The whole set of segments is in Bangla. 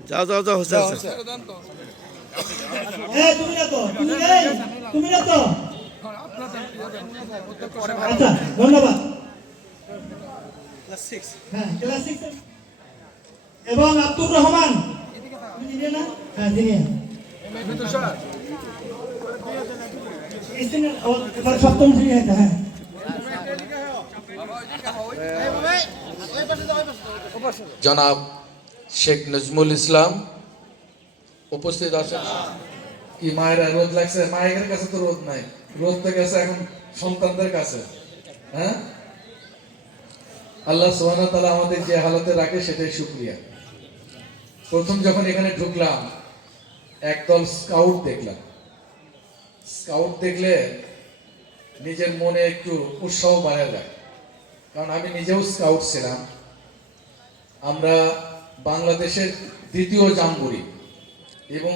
যাও যাও যাও ধন্যবাদ। এবং আব্দুর রহমান। তুমি জিনিয়ে না? হ্যাঁ সপ্তম শ্রেণি হ্যাঁ। জনাব শেখ নজমুল ইসলাম উপস্থিত আছেন। কি মায়েরা রোদ লাগছে? মায়ের কাছে তো রোদ নাই। রোদ তো গেছে এখন সন্তানদের কাছে। হ্যাঁ? আল্লাহ সোহানা তালা আমাদের যে হালতে রাখে সেটাই শুক্রিয়া। প্রথম যখন এখানে ঢুকলাম, একদল স্কাউট দেখলাম। স্কাউট দেখলে নিজের মনে একটু উৎসাহ বাড়ে যায় কারণ আমি নিজেও স্কাউট ছিলাম। আমরা বাংলাদেশের দ্বিতীয় জাম্বুরি এবং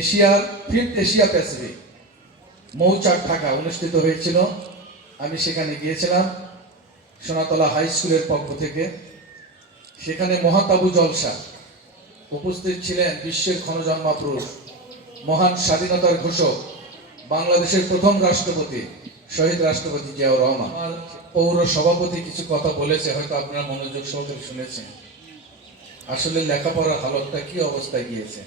এশিয়ার ফিফথ এশিয়া প্যাসিফিক মৌচার ঢাকা অনুষ্ঠিত হয়েছিল। আমি সেখানে গিয়েছিলাম সোনাতলা হাই স্কুলের পক্ষ থেকে। সেখানে মহাতাবু জলসা উপস্থিত ছিলেন বিশ্বের ক্ষণজন্মা পুরুষ মহান স্বাধীনতার ঘোষক, বাংলাদেশের প্রথম রাষ্ট্রপতি শহীদ রাষ্ট্রপতি জিয়াউর রহমান পৌর সভাপতি কিছু কথা বলেছে হয়তো আপনারা মনোযোগ সহকারে শুনেছেন। আসলে লেখাপড়ার হালতটা কি অবস্থায় গিয়েছে?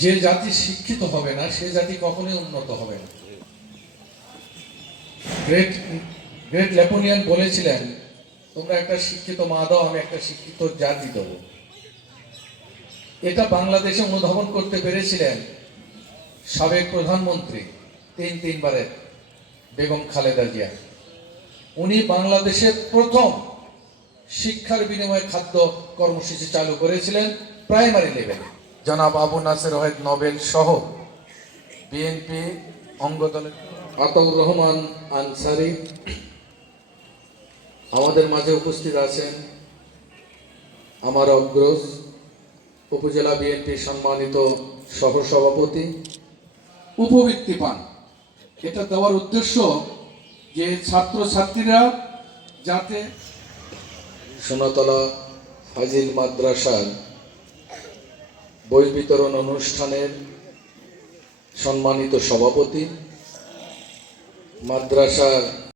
যে জাতি শিক্ষিত হবে না সে জাতি কখনোই উন্নত হবে না। গ্রেট গ্রেট লেপোনিয়ান বলেছিলেন তোমরা একটা শিক্ষিত মা দাও আমি একটা শিক্ষিত জাতি দেবো। এটা বাংলাদেশে অনুধাবন করতে পেরেছিলেন সাবেক প্রধানমন্ত্রী। তিন তিনবারের বেগম খালেদা জিয়া। উনি বাংলাদেশের প্রথম শিক্ষার বিনিময়ে খাদ্য কর্মসূচি চালু করেছিলেন প্রাইমারি লেভেলে। জনাব আবু নাসের ওয়াহেদ নোবেল সহ বিএনপি অঙ্গদলের আতাউর রহমান আনসারি আমাদের মাঝে উপস্থিত আছেন আমার অগ্রজ উপজেলা বিএনপি সম্মানিত সহসভাপতি উপবৃত্তি পান এটা দেওয়ার উদ্দেশ্য যে ছাত্র ছাত্রীরা যাতে সোনাতলা ফাজিল মাদ্রাসার বই বিতরণ অনুষ্ঠানের সম্মানিত সভাপতি, মাদ্রাসার